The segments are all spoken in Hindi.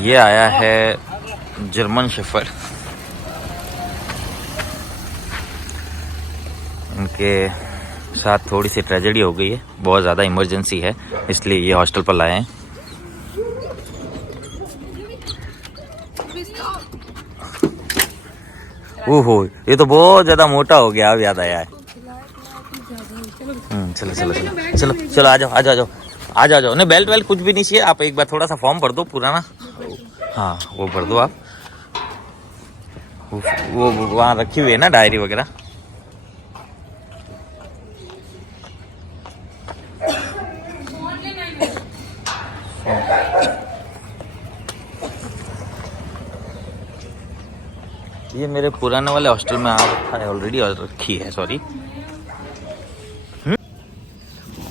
ये आया है जर्मन शेफर्ड। इनके साथ थोड़ी सी ट्रेजेडी हो गई है, बहुत ज़्यादा इमरजेंसी है, इसलिए ये हॉस्टल पर लाए हैं। ओहो, ये तो बहुत ज़्यादा मोटा हो गया, अब याद आया है। चलो चलो चलो चलो चलो, आ जाओ आ जाओ आ जाओ। नहीं, बेल्ट वेल्ट कुछ भी नहीं चाहिए, आप एक बार थोड़ा सा फॉर्म भर दो पुराना। हाँ वो भर दो आप, वो वहाँ रखी हुई है ना डायरी वगैरह। ये मेरे पुराने वाले हॉस्टल में आ रखा है ऑलरेडी, और रखी है, सॉरी।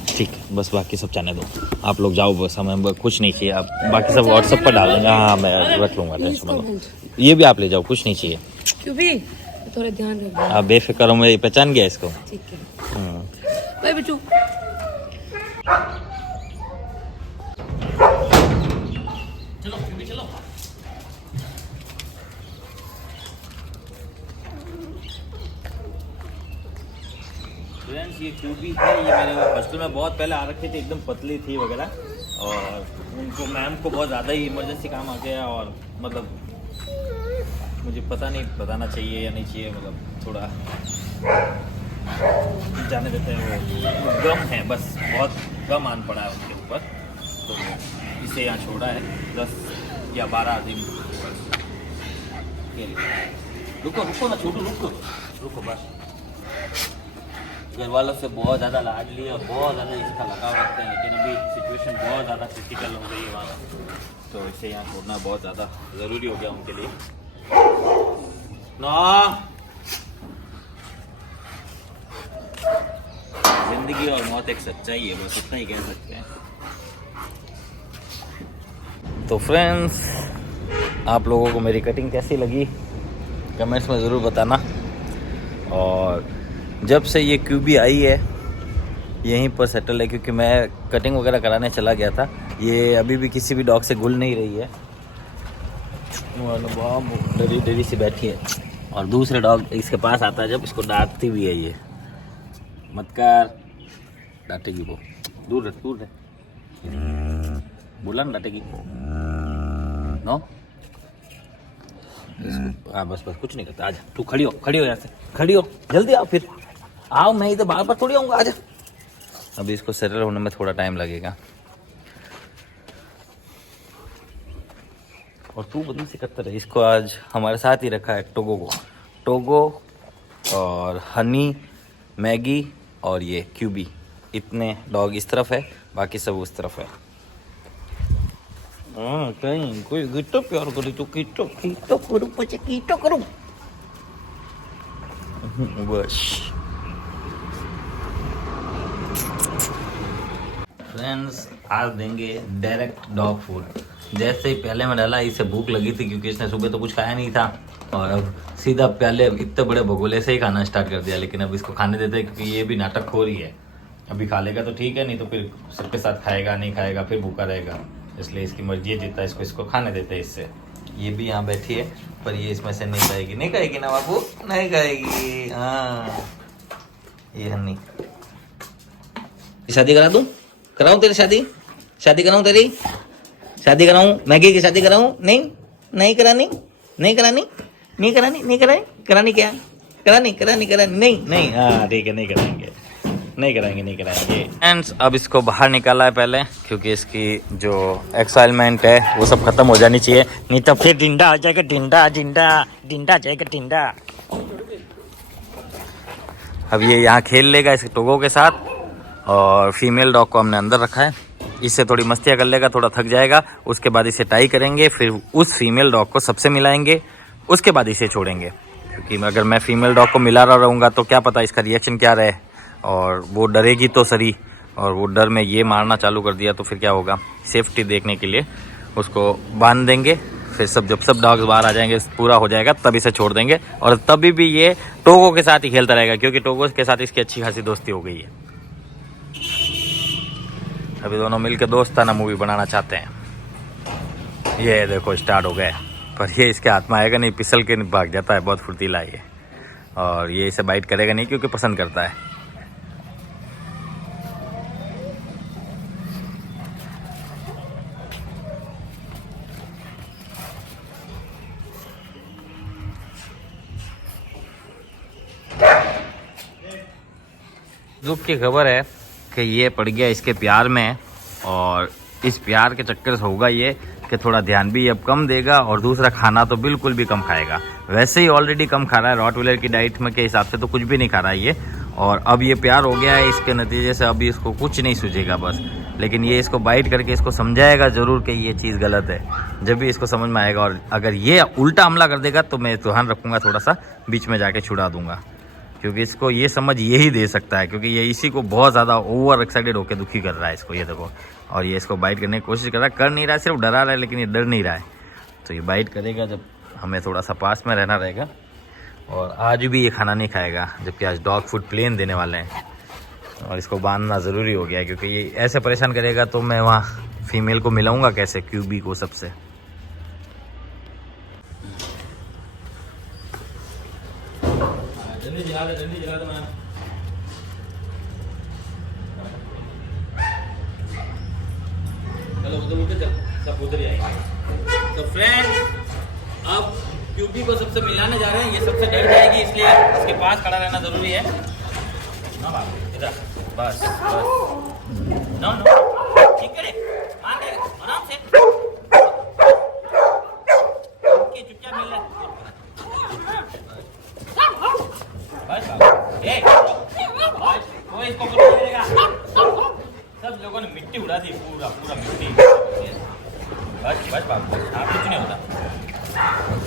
ठीक है, बस बाकी सब जाने दो, आप लोग जाओ, बस हमें कुछ नहीं चाहिए। आप बाकी सब व्हाट्सएप पर डाल देंगे। हाँ मैं रख लूँगा, टेंशन मत लो। ये भी आप ले जाओ, कुछ नहीं चाहिए। क्यों भी थोड़ा ध्यान रखना। आप बेफिक्र हो, मैं पहचान गया इसको। ठीक है बाय बच्चों। फ्रेंड्स ये क्यूबी है, ये मेरे हॉस्टल में बहुत पहले आ रखी थी, एकदम पतली थी वगैरह, और उनको मैम को बहुत ज़्यादा ही इमरजेंसी काम आ गया, और मतलब मुझे पता नहीं बताना चाहिए या नहीं चाहिए, मतलब थोड़ा जाने देते हैं। वो गम है, बस बहुत गम आन पड़ा है उनके ऊपर, तो इसे यहाँ छोड़ा है 10 या 12 दिन। रुको रुको ना छोटू, रुको रुको बस। घर वालों से बहुत ज़्यादा लाड लिया और बहुत ज़्यादा इसका लगाव रखते हैं, लेकिन अभी सिचुएशन बहुत ज़्यादा क्रिटिकल हो गई है वहाँ, तो इसे यहाँ छोड़ना बहुत ज़्यादा ज़रूरी हो गया उनके लिए ना। जिंदगी और मौत एक सच्चाई है, बस इतना ही कह सकते हैं। तो फ्रेंड्स, आप लोगों को मेरी कटिंग कैसी लगी कमेंट्स में ज़रूर बताना। और जब से ये क्यूबी आई है यहीं पर सेटल है, क्योंकि मैं कटिंग वगैरह कराने चला गया था। ये अभी भी किसी भी डॉग से घुल नहीं रही है, डरी डरी से बैठी है, और दूसरे डॉग इसके पास आता है जब, इसको डांटती भी है ये, मत कर, डांटेगी वो, दूर रह दूर रह, बोला ना डांटेगी नो। हाँ बस बस कुछ नहीं करता, आजा तू खड़ी हो यहाँ से, खड़ी हो जल्दी आओ, फिर आओ, मैं इधर बार बार थोड़ी आऊँगा, आजा। अभी इसको सेटल होने में थोड़ा टाइम लगेगा। और तू बदमाशी करता रहे। इसको आज हमारे साथ ही रखा है टोगो को, टोगो और हनी, मैगी और ये क्यूबी, इतने डॉग इस तरफ है, बाकी सब उस तरफ है। हाँ कहीं कोई कीटो प्यार करी तो कीटो कीटो करूँ, पचे कीटो करूँ बस। फ्रेंड्स आज देंगे डायरेक्ट डॉग फूड। जैसे ही पहले में डाला, इसे भूख लगी थी क्योंकि इसने सुबह तो कुछ खाया नहीं था, और अब सीधा पहले इतने बड़े भगोले से ही खाना स्टार्ट कर दिया। लेकिन अब इसको खाने देते हैं क्योंकि ये भी नाटक खोरी है। अभी खा लेगा तो ठीक है, नहीं तो फिर सबके साथ खाएगा, नहीं खाएगा फिर भूखा रहेगा, इसलिए इसकी मर्जी है, जितना इसको खाने देते हैं इससे। ये भी यहाँ बैठी है, पर ये इसमें से नहीं खाएगी, नहीं खाएगी ना बाबू, नहीं खाएगी। हाँ ये हन्नी, शादी करा दूँ, कराऊँ तेरी शादी, शादी कराऊँ तेरी, शादी कराऊँ, मैगी की शादी कराऊँ? नहीं नहीं करानी, नहीं करानी, नहीं करानी, नहीं करानी, करानी क्या, करानी करानी करानी, नहीं नहीं, हाँ ठीक है, नहीं कराएंगे, नहीं कराएंगे, नहीं कराएंगे। फ्रेंड्स अब इसको बाहर निकाला है पहले, क्योंकि इसकी जो एक्साइटमेंट है वो सब खत्म हो जानी चाहिए, नहीं तो फिर डिंडा आ जाएगा, डिंडा डिंडा डिंडा आ जाएगा, डिंडा। अब ये यहाँ खेल लेगा इस टोगो के साथ, और फीमेल डॉग को हमने अंदर रखा है, इससे थोड़ी मस्तियाँ कर लेगा, थोड़ा थक जाएगा, उसके बाद इसे टाई करेंगे, फिर उस फीमेल डॉग को सबसे मिलाएंगे, उसके बाद इसे छोड़ेंगे। क्योंकि अगर मैं फीमेल डॉग को मिला रहा रहूँगा तो क्या पता इसका रिएक्शन क्या रहे, और वो डरेगी तो सही, और वो डर में ये मारना चालू कर दिया तो फिर क्या होगा। सेफ्टी देखने के लिए उसको बांध देंगे, फिर जब सब डॉग्स बाहर आ जाएंगे, पूरा हो जाएगा, तब इसे छोड़ देंगे। और तभी भी ये टोगो के साथ ही खेलता रहेगा, क्योंकि टोगो के साथ इसकी अच्छी खासी दोस्ती हो गई है। अभी दोनों मिलकर दोस्ताना मूवी बनाना चाहते हैं। ये देखो स्टार्ट हो गए, पर ये इसके हाथ में आएगा नहीं, फिसल के भाग जाता है, बहुत फुर्तीला है ये। और ये इसे बाइट करेगा नहीं क्योंकि पसंद करता है। दुख की खबर है कि ये पड़ गया इसके प्यार में, और इस प्यार के चक्कर से होगा ये कि थोड़ा ध्यान भी अब कम देगा, और दूसरा खाना तो बिल्कुल भी कम खाएगा। वैसे ही ऑलरेडी कम खा रहा है, रॉटविलर की डाइट में के हिसाब से तो कुछ भी नहीं खा रहा है ये, और अब ये प्यार हो गया है, इसके नतीजे से अभी इसको कुछ नहीं सूझेगा बस। लेकिन ये इसको बाइट करके इसको समझाएगा ज़रूर कि ये चीज़ गलत है, जब भी इसको समझ में आएगा। और अगर ये उल्टा हमला कर देगा तो मैं ध्यान रखूँगा, थोड़ा सा बीच में जाके छुड़ा दूंगा, क्योंकि इसको ये समझ यही दे सकता है, क्योंकि ये इसी को बहुत ज़्यादा ओवर एक्साइटेड होकर दुखी कर रहा है इसको, ये देखो। और ये इसको बाइट करने की कोशिश कर रहा है, कर नहीं रहा है, सिर्फ डरा रहा है, लेकिन ये डर नहीं रहा है। तो ये बाइट करेगा जब हमें थोड़ा सा पास में रहना रहेगा। और आज भी ये खाना नहीं खाएगा, जबकि आज डॉग फूड प्लेन देने वाले हैं, और इसको बांधना ज़रूरी हो गया है, क्योंकि ये ऐसे परेशान करेगा तो मैं वहाँ फीमेल को मिलाऊंगा कैसे, क्यूबी को सबसे। जल्दी जला दो मैम। चलो उधर उधर सब उधर ही आएंगे। तो फ्रेंड्स, अब क्यूबी को सबसे मिलाने जा रहे हैं। ये सबसे डर जाएगी, इसलिए इसके पास खड़ा रहना जरूरी है। इधर बस नो ठीक है, मान ले आराम से, चुपचाप मिल ले बस। कोई इसको कुछ नहीं करेगा। सब लोगों ने मिट्टी उड़ा दी, पूरा पूरा मिट्टी। बस बाबू, हाँ कुछ नहीं होता,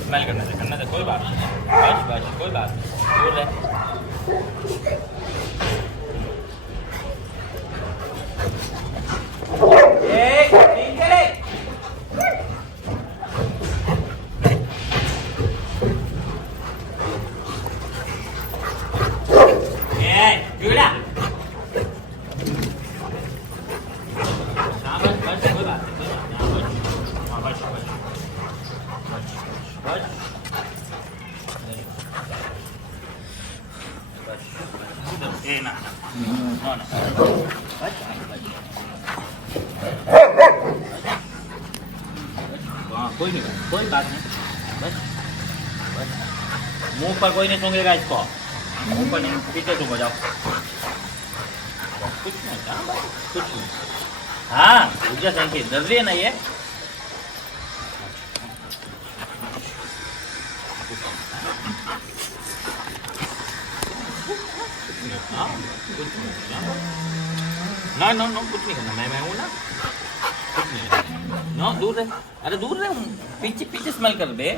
स्मेल करने से कोई बात नहीं। बस कोई बात नहीं, दूर रहे। कोई नहीं, कोई बात नहीं, बस मुंह पर कोई नहीं सूंघेगा इसको, मुंह पर नहीं, पीछे सूंघो जाओ, कुछ नहीं होता, कुछ नहीं। हाँ पूजा संकेत डर रही है ना ये। नो कुछ नहीं करना, मैं हूँ ना, कुछ नहीं। नो दूर रहे, अरे दूर रहे, पीछे पीछे स्मेल कर दे।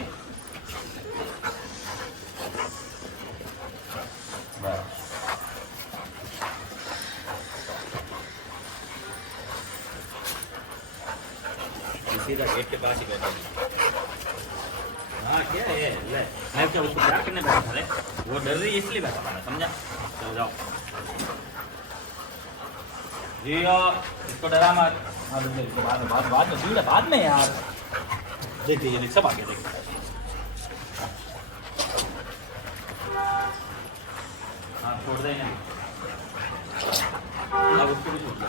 सीधा गेट के पास ही बैठा। हाँ क्या है ले, मैं क्या उसको प्यार करने बैठा था, वो डर रही इसलिए बैठा था, समझा। चलो जाओ जी, इसको डरा मत। हाँ बाद में यार, देखिए ये सब आगे देखिए। हाँ छोड़ देंगे, अब उसको भी छोड़ दो।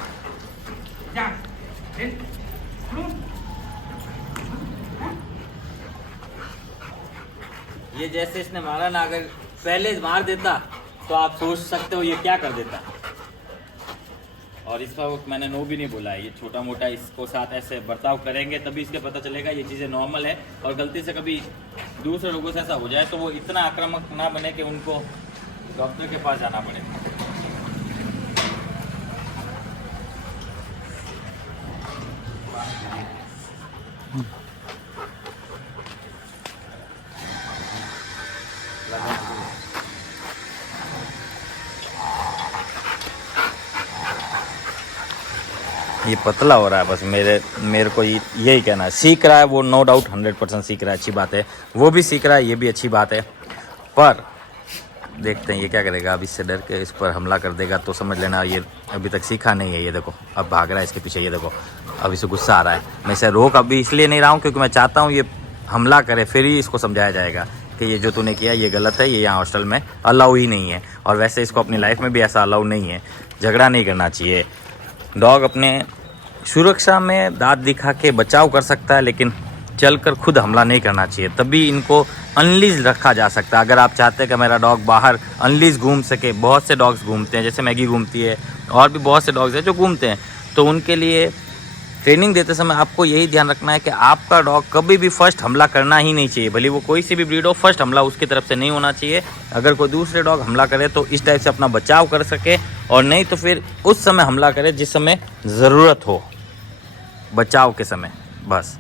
ये जैसे इसने मारा ना, अगर पहले मार देता तो आप सोच सकते हो ये क्या कर देता। और इस वक्त मैंने नो भी नहीं बोला है, ये छोटा मोटा इसको साथ ऐसे बर्ताव करेंगे तभी इसके पता चलेगा ये चीज़ें नॉर्मल है। और गलती से कभी दूसरे लोगों से ऐसा हो जाए तो वो इतना आक्रामक ना बने कि उनको डॉक्टर के पास जाना पड़े। ये पतला हो रहा है बस, मेरे को यही कहना है। सीख रहा है वो, नो डाउट 100% सीख रहा है, अच्छी बात है। वो भी सीख रहा है, ये भी अच्छी बात है। पर देखते हैं ये क्या करेगा। अब इससे डर के इस पर हमला कर देगा तो समझ लेना ये अभी तक सीखा नहीं है। ये देखो अब भाग रहा है इसके पीछे, ये देखो अब इसे गुस्सा आ रहा है। मैं इसे रोक अभी इसलिए नहीं रहा हूँ क्योंकि मैं चाहता हूँ ये हमला करे, फिर ही इसको समझाया जाएगा कि ये जो तूने किया ये गलत है, ये यहाँ हॉस्टल में अलाउ ही नहीं है। और वैसे इसको अपनी लाइफ में भी ऐसा अलाउ नहीं है, झगड़ा नहीं करना चाहिए। डॉग अपने सुरक्षा में दांत दिखा के बचाव कर सकता है, लेकिन चलकर खुद हमला नहीं करना चाहिए। तभी इनको अनलीज रखा जा सकता है। अगर आप चाहते हैं कि मेरा डॉग बाहर अनलीज घूम सके, बहुत से डॉग्स घूमते हैं, जैसे मैगी घूमती है और भी बहुत से डॉग्स हैं जो घूमते हैं, तो उनके लिए ट्रेनिंग देते समय आपको यही ध्यान रखना है कि आपका डॉग कभी भी फर्स्ट हमला करना ही नहीं चाहिए। भले वो कोई सी भी ब्रीड हो, फर्स्ट हमला उसकी तरफ से नहीं होना चाहिए। अगर कोई दूसरे डॉग हमला करे तो इस टाइप से अपना बचाव कर सके, और नहीं तो फिर उस समय हमला करे जिस समय ज़रूरत हो, बचाव के समय। बस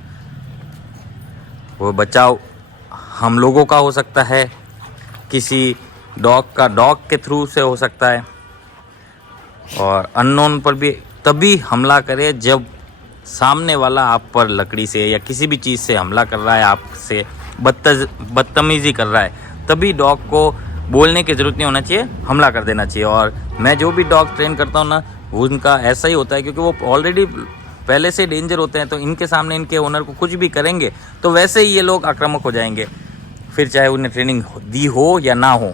वो बचाव हम लोगों का हो सकता है, किसी डॉग के थ्रू से हो सकता है, और अननोन पर भी तभी हमला करे जब सामने वाला आप पर लकड़ी से या किसी भी चीज़ से हमला कर रहा है, आपसे बदतमीज़ी कर रहा है, तभी डॉग को बोलने की ज़रूरत नहीं होना चाहिए, हमला कर देना चाहिए। और मैं जो भी डॉग ट्रेन करता हूँ ना, वो उनका ऐसा ही होता है, क्योंकि वो ऑलरेडी पहले से डेंजर होते हैं, तो इनके सामने इनके ओनर को कुछ भी करेंगे तो वैसे ही ये लोग आक्रामक हो जाएंगे, फिर चाहे उन्हें ट्रेनिंग दी हो या ना हो।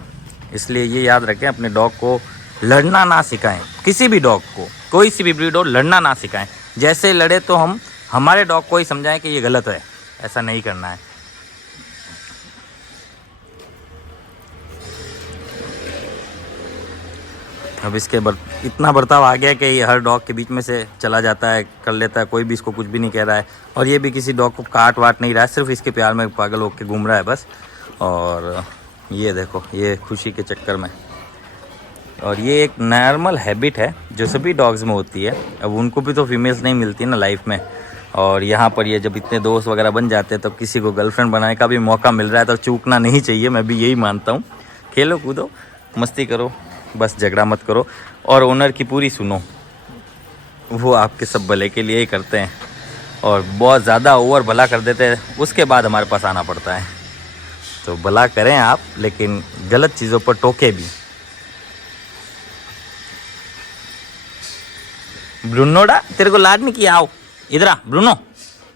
इसलिए ये याद रखें, अपने डॉग को लड़ना ना सिखाएं। किसी भी डॉग को, कोई सी भी ब्रीड हो, लड़ना ना सिखाएं। जैसे लड़े तो हम हमारे डॉग को ही समझाएं कि ये गलत है, ऐसा नहीं करना है। अब इसके इतना बर्ताव आ गया कि ये हर डॉग के बीच में से चला जाता है, कर लेता है, कोई भी इसको कुछ भी नहीं कह रहा है। और ये भी किसी डॉग को काट वाट नहीं रहा है, सिर्फ इसके प्यार में पागल होकर घूम रहा है बस। और ये देखो, ये खुशी के चक्कर में। और ये एक नॉर्मल हैबिट है जो सभी डॉग्स में होती है। अब उनको भी तो फीमेल्स नहीं मिलती ना लाइफ में, और यहाँ पर ये जब इतने दोस्त वगैरह बन जाते हैं तो किसी को गर्लफ्रेंड बनाने का भी मौका मिल रहा है तो चूकना नहीं चाहिए। मैं भी यही मानता हूँ। खेलो कूदो, मस्ती करो, बस झगड़ा मत करो, और ओनर की पूरी सुनो। वो आपके सब भले के लिए ही करते हैं, और बहुत ज़्यादा ओवर भला कर देते हैं, उसके बाद हमारे पास आना पड़ता है। तो भला करें आप, लेकिन गलत चीज़ों पर टोके भी। ब्रूनोडा, तेरे को लाड नहीं किया, आओ इधर आ ब्रूनो,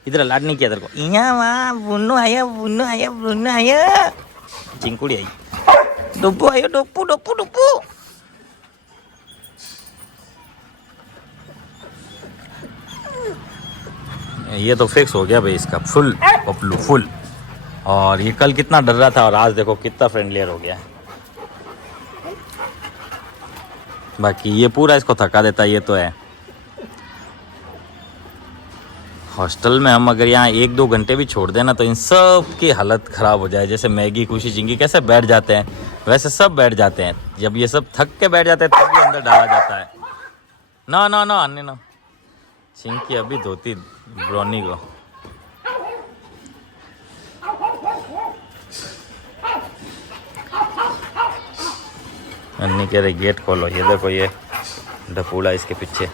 इधर लाड नहीं किया तेरे को। यहाँ वहाँ ब्रूनो आया, ब्रूनो आया, ब्रूनो आया, चिंकुड़ी आई, डुप्पू आयो, डुप्पू डुप्पू डुप्पू। ये तो फिक्स हो गया भाई इसका, फुल पपलू फुल। और ये कल कितना डर रहा था और आज देखो कितना फ्रेंडलियर हो गया। बाकी ये पूरा इसको थका देता, ये तो है। हॉस्टल में हम अगर यहाँ 1-2 घंटे भी छोड़ देना तो इन सब की हालत ख़राब हो जाए। जैसे मैगी, खुशी, चिंकी कैसे बैठ जाते हैं, वैसे सब बैठ जाते हैं। जब ये सब थक के बैठ जाते हैं तब भी अंदर डाला जाता है। ना ना ना अन्य ना, चिंकी अभी धोती ब्रोनी को। अन्नी कह रहे गेट खोलो। ये देखो, ये ढपूड़ा इसके पीछे।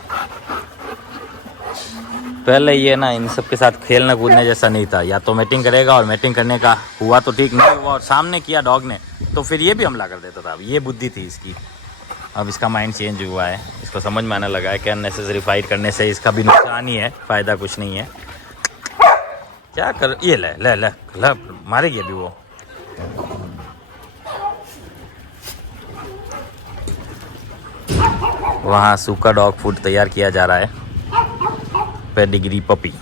पहले ये ना इन सब के साथ खेलने कूदने जैसा नहीं था। या तो मैटिंग करेगा, और मैटिंग करने का हुआ तो ठीक, नहीं हुआ और सामने किया डॉग ने तो फिर ये भी हमला कर देता था। अब ये बुद्धि थी इसकी। अब इसका माइंड चेंज हुआ है, इसको समझ में आने लगा है कि अननेसेसरी फाइट करने से इसका भी नुकसान ही है, फ़ायदा कुछ नहीं है। क्या कर, ये ले ले ले, ले मारेगी अभी वो। वहाँ सूखा डॉग फूड तैयार किया जा रहा है, पेडिग्री पपी।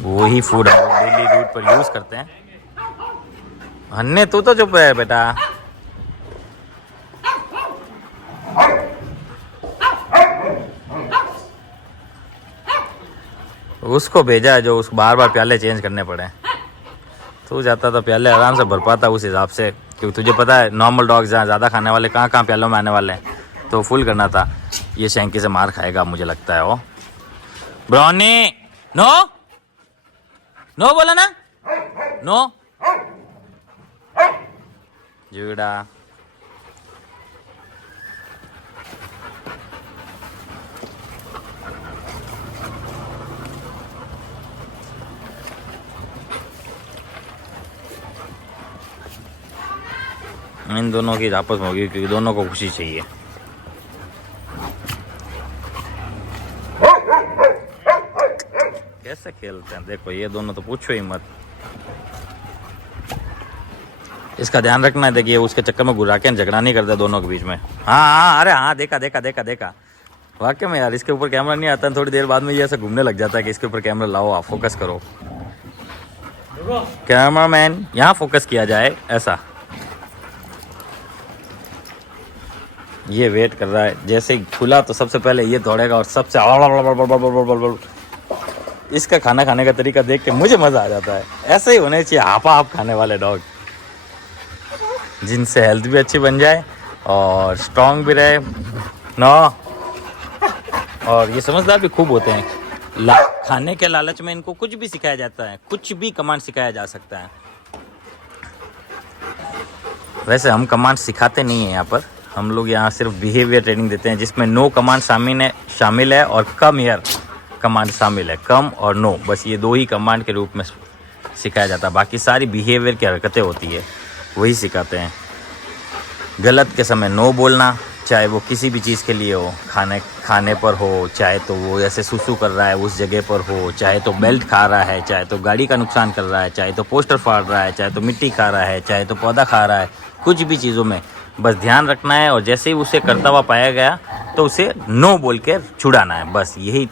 वही फूड हम लोग डेली रूट पर यूज़ करते हैं। अन्ने तू तो चुप है बेटा। उसको भेजा है जो उस बार बार प्याले चेंज करने पड़े। तू जाता तो प्याले आराम से भर पाता उस हिसाब से, क्योंकि तुझे पता है नॉर्मल डॉग्स जहाँ ज़्यादा खाने वाले कहाँ कहाँ प्यालों में आने वाले हैं, तो फुल करना था। ये शैंकी से मार खाएगा मुझे लगता है वो। ब्राउनी, नो नो बोला ना, नो जुड़ा। इन दोनों की आपस में होगी, क्योंकि दोनों को खुशी चाहिए। कैसे खेलते हैं देखो, ये दोनों तो पूछो ही मत। इसका ध्यान रखना है, देखिए उसके चक्कर में घुरा के झगड़ा नहीं करता दोनों के बीच में। हाँ हाँ, अरे हाँ, देखा देखा देखा देखा। वाकई में यार, इसके ऊपर कैमरा नहीं आता, थोड़ी देर बाद में ये ऐसा घूमने लग जाता है कि इसके ऊपर कैमरा लाओ, आप फोकस करो, कैमरामैन यहाँ फोकस किया जाए, ऐसा। ये वेट कर रहा है, जैसे ही खुला तो सबसे पहले ये दौड़ेगा और सबसे इसका खाना खाने का तरीका देख के मुझे मज़ा आ जाता है। ऐसे ही होने चाहिए आपा आप खाने वाले डॉग, जिनसे हेल्थ भी अच्छी बन जाए और स्ट्रांग भी रहे ना, और ये समझदार भी खूब होते हैं। खाने के लालच में इनको कुछ भी सिखाया जाता है, कुछ भी कमांड सिखाया जा सकता है। वैसे हम कमांड सिखाते नहीं हैं यहाँ पर, हम लोग यहाँ सिर्फ बिहेवियर ट्रेनिंग देते हैं, जिसमें नो कमांड शामिल है और कम हियर कमांड शामिल है। कम और नो, बस ये दो ही कमांड के रूप में सिखाया जाता है। बाकी सारी बिहेवियर की हरकतें होती है, वही सिखाते हैं। गलत के समय नो बोलना, चाहे वो किसी भी चीज़ के लिए हो, खाने पर हो, चाहे तो वो ऐसे सुसु कर रहा है उस जगह पर हो, चाहे तो बेल्ट खा रहा है, चाहे तो गाड़ी का नुकसान कर रहा है, चाहे तो पोस्टर फाड़ रहा है, चाहे तो मिट्टी खा रहा है, चाहे तो पौधा खा रहा है, कुछ भी चीज़ों में बस ध्यान रखना है। और जैसे ही उसे करता हुआ पाया गया तो उसे नो बोल के छुड़ाना है, बस यही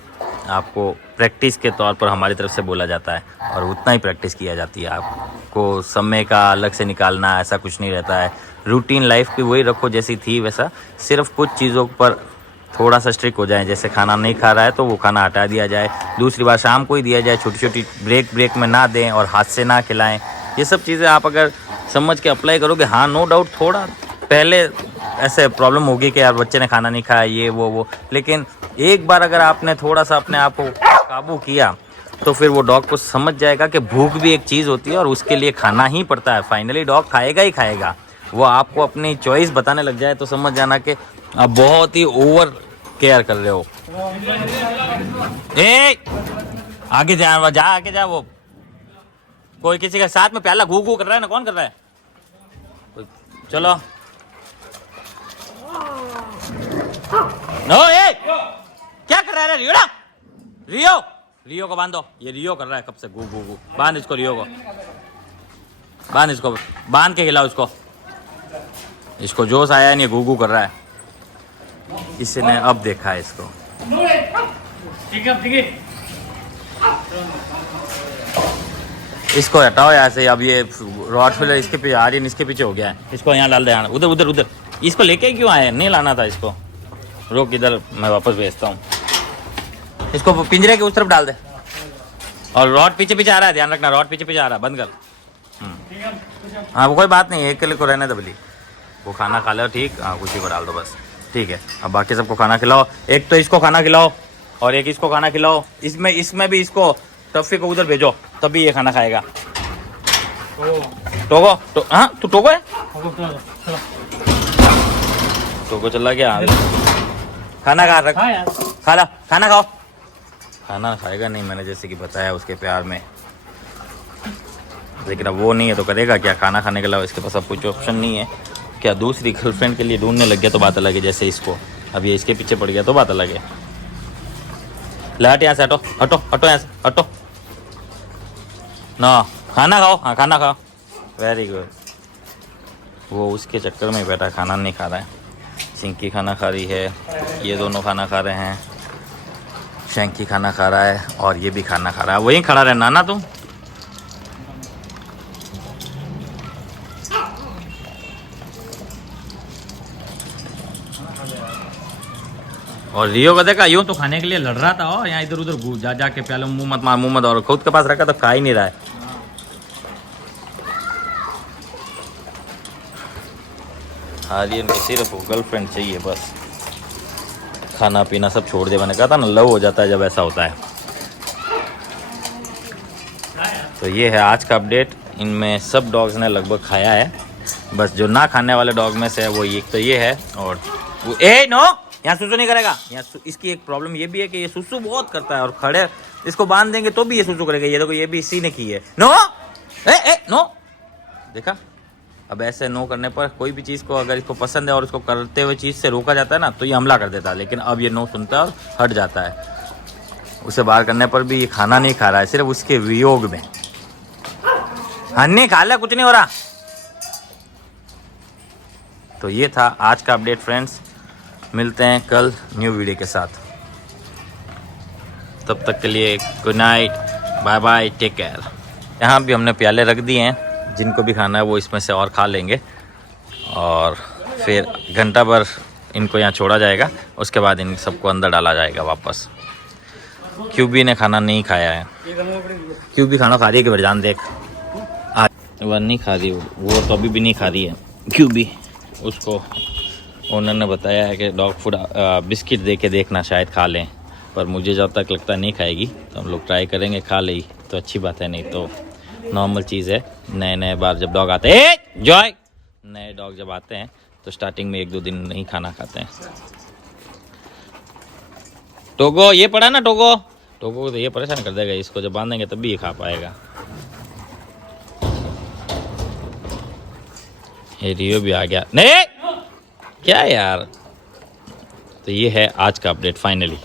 आपको प्रैक्टिस के तौर पर हमारी तरफ से बोला जाता है। और उतना ही प्रैक्टिस किया जाती है, आपको समय का अलग से निकालना ऐसा कुछ नहीं रहता है। रूटीन लाइफ की वही रखो जैसी थी वैसा, सिर्फ कुछ चीज़ों पर थोड़ा सा स्ट्रिक्ट हो जाए, जैसे खाना नहीं खा रहा है तो वो खाना हटा दिया जाए, दूसरी बार शाम को ही दिया जाए, छोटी छोटी ब्रेक में ना दें और हाथ से ना खिलाएं। ये सब चीज़ें आप अगर समझ के अप्लाई करोगे, हाँ नो डाउट थोड़ा पहले ऐसे प्रॉब्लम होगी कि यार बच्चे ने खाना नहीं खाया ये वो, लेकिन एक बार अगर आपने थोड़ा सा अपने आप को काबू किया तो फिर वो डॉग को समझ जाएगा कि भूख भी एक चीज़ होती है और उसके लिए खाना ही पड़ता है। फाइनली डॉग खाएगा ही खाएगा। वो आपको अपनी चॉइस बताने लग जाए तो समझ जाना कि आप बहुत ही ओवर केयर कर रहे हो। आगे जा आगे जा। वो कोई किसी के साथ में प्याला घू घू कर रहा है ना, कौन कर रहा है? चलो नो, क्या कर रहा है रियो? रियो को बांधो, ये रियो कर रहा है कब से घू घू घू। बांध इसको, रियो को बांध, इसको बांध के खिलाओ इसको। इसको जोश आया नहीं, घू घू कर रहा है। इसने अब देखा है इसको। इसको हटाओ यहाँ से। अब ये रॉटविलर इसके पीछे आ रही है, इसके पीछे हो गया है। इसको यहाँ डाल दे, उधर उधर उधर। इसको लेके क्यों आए? नहीं लाना था इसको। रोक इधर, मैं वापस भेजता हूँ इसको। पिंजरे के उस तरफ डाल दे। और रॉड पीछे पीछे आ रहा है, ध्यान रखना, रॉड पीछे पीछे आ रहा है, बंद कर। हाँ वो कोई बात नहीं, एक के लिए को रहने दो भली। वो खाना खा लो, ठीक। हाँ उसी को डाल दो बस, ठीक है। अब बाकी सबको खाना खिलाओ। एक तो इसको खाना खिलाओ और एक इसको खाना खिलाओ। इसमें भी इसको टॉफी को उधर भेजो, तभी ये खाना खाएगा। टोगो तो, हाँ तू टोगो है? टोगो चला गया। खाना खा रख, खा ला, खाना खाओ। खाना खाएगा नहीं, मैंने जैसे कि बताया उसके प्यार में। लेकिन अब वो नहीं है तो करेगा क्या? खाना खाने के अलावा इसके पास अब कुछ ऑप्शन नहीं है। क्या दूसरी गर्लफ्रेंड के लिए ढूंढने लग गया तो बात अलग है। जैसे इसको अब ये इसके पीछे पड़ गया तो बात अलग है। लाट यहाँ से हटो, हटो हटो, यहाँ से हटो ना। खाना खाओ, हाँ खाना खाओ, वेरी गुड। वो उसके चक्कर में बैठा, खाना नहीं खा रहा है। चिंकी खाना खा रही है, ये दोनों खाना खा रहे हैं। शैंकी खाना खा रहा है और ये भी खाना खा रहा है। वहीं खड़ा रहना ना तुम। और रियो का देखा, यूं तो खाने के लिए लड़ रहा था और यहाँ इधर उधर जा के प्यालो मुंह मत मार, मुंह मत। और खुद के पास रखा तो खा ही नहीं रहा है। आर्यन को सिर्फ गर्लफ्रेंड चाहिए बस। खाना पीना सब छोड़ दे। मैंने कहा था ना, लव हो जाता है जब ऐसा होता है। तो ये है आज का अपडेट। इनमें सब डॉग्स ने लगभग खाया है, बस जो ना खाने वाले डॉग में से है वो एक तो ये है। और वो नो, यहाँ सुसु नहीं करेगा। यहाँ इसकी एक प्रॉब्लम ये भी है कि ये सुसु बहुत करता है और खड़े इसको बांध देंगे तो भी ये सुसु करेगा। ये देखो, ये भी इसी ने की है। नो नो, देखा? अब ऐसे नो करने पर कोई भी चीज़ को अगर इसको पसंद है और उसको करते हुए चीज़ से रोका जाता है ना, तो ये हमला कर देता है। लेकिन अब ये नो सुनता है और हट जाता है। उसे बाहर करने पर भी ये खाना नहीं खा रहा है, सिर्फ उसके वियोग में। हन्नी खा ले, कुछ नहीं हो रहा। तो ये था आज का अपडेट फ्रेंड्स, मिलते हैं कल न्यू वीडियो के साथ। तब तक के लिए good night, bye bye, take care. यहाँ भी हमने प्याले रख दिए हैं, जिनको भी खाना है वो इसमें से और खा लेंगे, और फिर घंटा भर इनको यहाँ छोड़ा जाएगा, उसके बाद इन सबको अंदर डाला जाएगा वापस। क्यूबी ने खाना नहीं खाया है, क्यूबी खाना खा रही है कि जान देख, आज वह नहीं खा रही, वो तो अभी भी नहीं खा रही है क्यूबी। उसको उन्होंने बताया है कि डॉग फूड बिस्किट दे के देखना, शायद खा लें, पर मुझे जब तक लगता है नहीं खाएगी, तो हम लोग ट्राई करेंगे, खा ले तो अच्छी बात है, नहीं तो नॉर्मल चीज़ है। नए बार जब डॉग आते हैं, जॉय, नए डॉग जब आते हैं तो स्टार्टिंग में 1-2 दिन नहीं खाना खाते हैं। टोगो ये पड़ा ना, टोगो को तो ये परेशान कर देगा, इसको जब बांधेंगे तब भी ये खा पाएगा। ये रियो भी आ गया, नहीं क्या यार। तो ये है आज का अपडेट फाइनली।